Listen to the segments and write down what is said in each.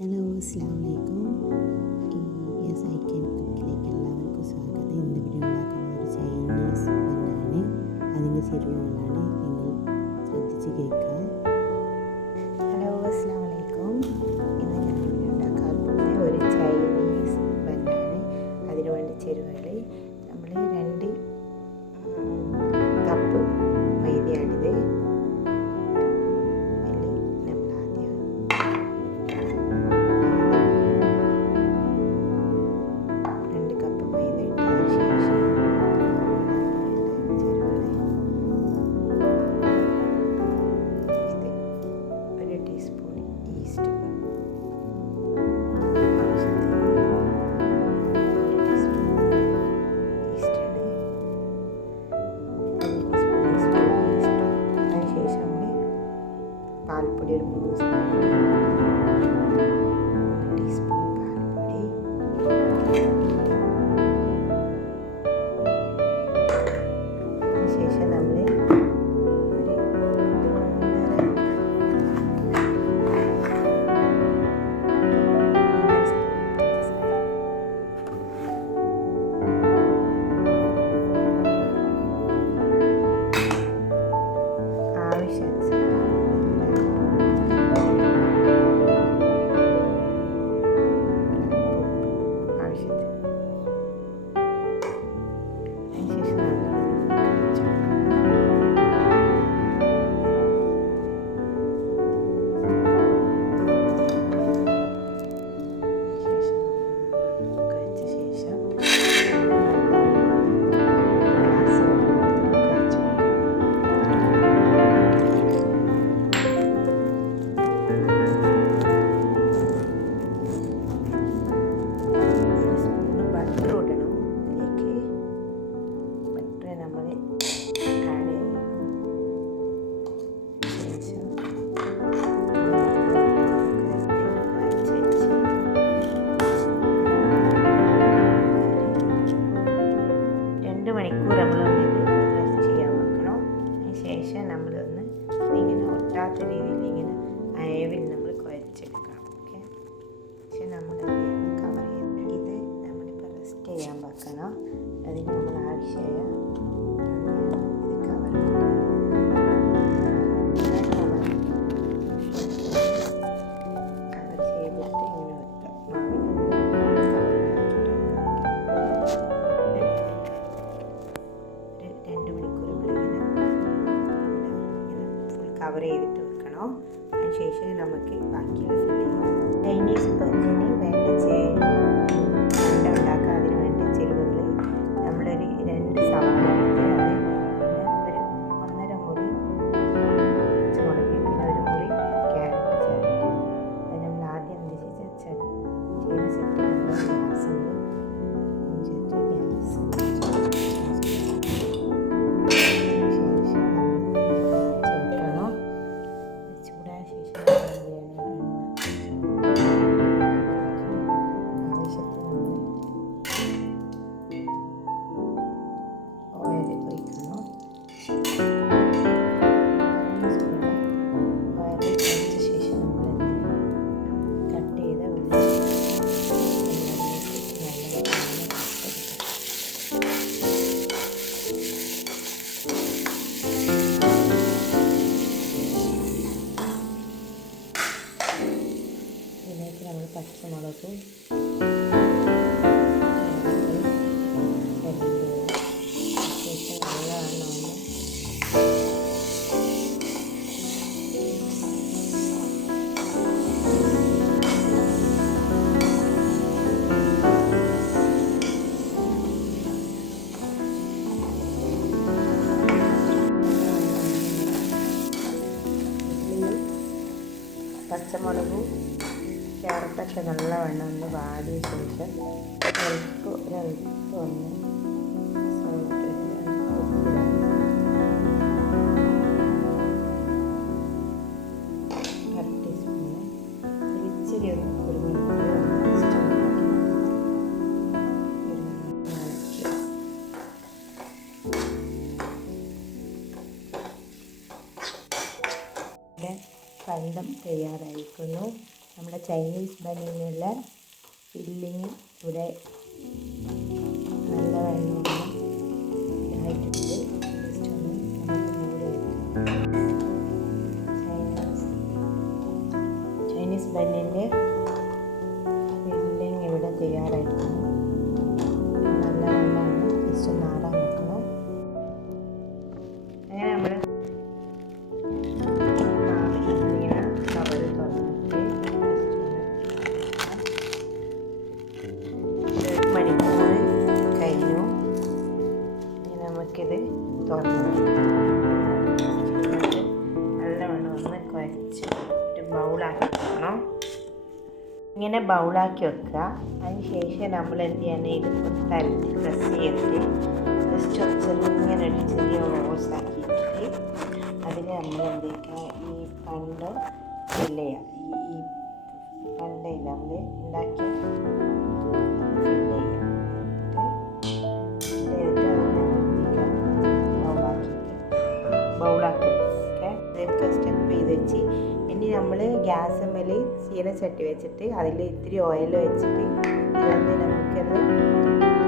Hello, അസ്സലാമു അലൈക്കും. Yes I can കുക്കിലേക്ക് എല്ലാവർക്കും സ്വാഗതം. ഇന്ന് ഇവിടെ ഉണ്ടാക്കാൻ ഒരു ചൈനീസ് ബന്നാണ്. അതിൻ്റെ ചേരുവകളാണ് നിങ്ങൾ ശ്രദ്ധിച്ച് കേൾക്കുക. ഹലോ, അസ്സലാമു അലൈക്കും. ഇന്ന് ഞാൻ ഇവിടെ ഉണ്ടാക്കാൻ പോകുന്ന ഒരു ചൈനീസ് ബന്നാണ്. അതിന് വേണ്ട ചേരുവകൾ നമ്മൾ 2 കപ്പ് മൈദയാണിത്. പാൽപ്പൊടി ഒരു 3 ടീസ്പൂൺ പാൽപ്പൊടി, ശേഷം നമ്മൾ മണിക്കൂർ നമ്മളൊന്ന് റെസ്റ്റ് ചെയ്യാൻ വെക്കണം. അതിന് ശേഷം നമ്മളൊന്ന് ഇങ്ങനെ ഒട്ടാത്ത രീതിയിൽ ഇങ്ങനെ അയവിൽ നമ്മൾ കുഴച്ചെടുക്കണം. ഓക്കെ, പക്ഷെ നമ്മൾ എന്ത് ചെയ്യണം, കവർ ചെയ്യണം. ഇത് നമ്മളിപ്പോൾ റെസ്റ്റ് ചെയ്യാൻ വെക്കണം. അതിന് നമ്മൾ ആവശ്യമായ ഇത് കവർ ചെയ്തിട്ട് ഇങ്ങനെ വെക്കാം. കവർ ചെയ്തിട്ട് വെക്കണം. അതിനുശേഷം നമുക്ക് ബാക്കിയുള്ള ഫില്ലിങ് ചൈനീസ് ബന്നിന് വേണ്ട ഉണ്ടാക്കാം. അതിന് വേണ്ട ചേരുവകൾ നമ്മളൊരു 2 സവാള എടുത്ത് അത് പിന്നെ ഒരു 1.5 മുറി പച്ചമുളക്, പിന്നെ 1 മുറി ക്യാരറ്റ് ചേർത്ത് അത് നമ്മൾ ആദ്യം എന്ത് ചെയ്യുന്ന സെറ്റ് ഗ്യാസ് നമ്മൾ പച്ചമുളക് ശേഷം നല്ലവണ്ണം പച്ചമുളകും ക്യാരറ്റൊക്കെ നല്ലവണ്ണം ഒന്ന് വാടിയ ശേഷം ഒരൽപ്പം ഒന്ന് ടീസ്പൂണ് ഇച്ചിരി ഒരു കുരുമുളക് പഴം തയ്യാറായിരിക്കുന്നു. നമ്മുടെ ചൈനീസ് ബണ്ണിനുള്ള ഫില്ലിങ് ഇവിടെ നല്ല വെള്ളമൊന്നും ഇതായിട്ടുണ്ട്. ജസ്റ്റ് ഒന്ന് നമുക്ക് മൂടി വെക്കാം. ചൈനീസ് ബണ്ണിൻ്റെ ഫില്ലിങ് ഇവിടെ തയ്യാറായിട്ടുണ്ട്. നല്ല വെള്ളമാണ്, ജസ്റ്റ് ഒന്ന് ആറാൻ വെക്കണം. അങ്ങനെ നമ്മൾ ഇങ്ങനെ കവർ തുറന്നിട്ട് മണിക്കൂർ കഴിഞ്ഞു. ഇനി നമുക്കിത് തുറന്ന് നല്ലവണ്ണം ഒന്ന് കുഴച്ച് ഒരു ബൗളാക്കി വെക്കണം. ഇങ്ങനെ ബൗളാക്കി വെക്കുക. അതിന് ശേഷം നമ്മൾ എന്ത് ചെയ്യണം, ഇത് തരത്തിൽ പ്രസ് ചെയ്തിട്ട് ജസ്റ്റ് ചെറിയ ഒരു ചെറിയ റോസ് ആക്കിയിട്ട് അതിന് നമ്മൾ എന്ത് ചെയ്യുക, ഈ പണ്ടം ഫില്ല് ചെയ്യുക. ഈ പണ്ടയില്ല നമ്മൾ ഉണ്ടാക്കിയ ഫില്ല് ചെയ്യുക. ബൗളാക്കി ഓക്കെ. ഇതൊക്കെ സ്റ്റെപ്പ് ചെയ്ത് വെച്ച് ഇനി നമ്മൾ ഗ്യാസ് മേൽ ചീനച്ചട്ടി വെച്ചിട്ട് അതിൽ ഇത്തിരി ഓയിൽ വെച്ചിട്ട് ഇതൊന്ന് നമുക്കൊന്ന്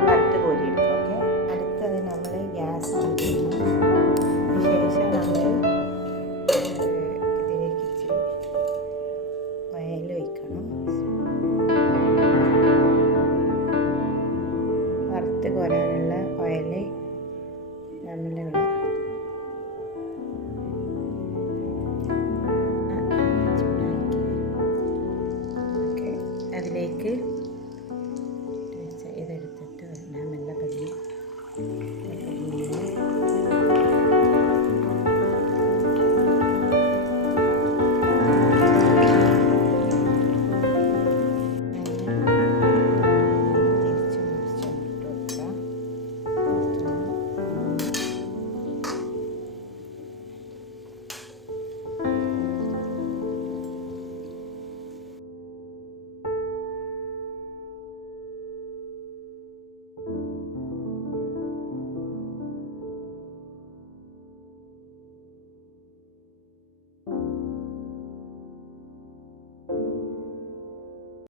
വറുത്ത് കോരിയെടുക്കാം. ഓക്കെ. അടുത്തത് നമ്മൾ ഗ്യാസ് അതിന് ശേഷം നമ്മൾ ഇതിലേക്ക് ഇച്ചിരി ഓയിൽ ഒഴിക്കണം. വറുത്ത് കോരാനുള്ള ഓയിൽ നമ്മളിവിടെ അതിലേക്ക്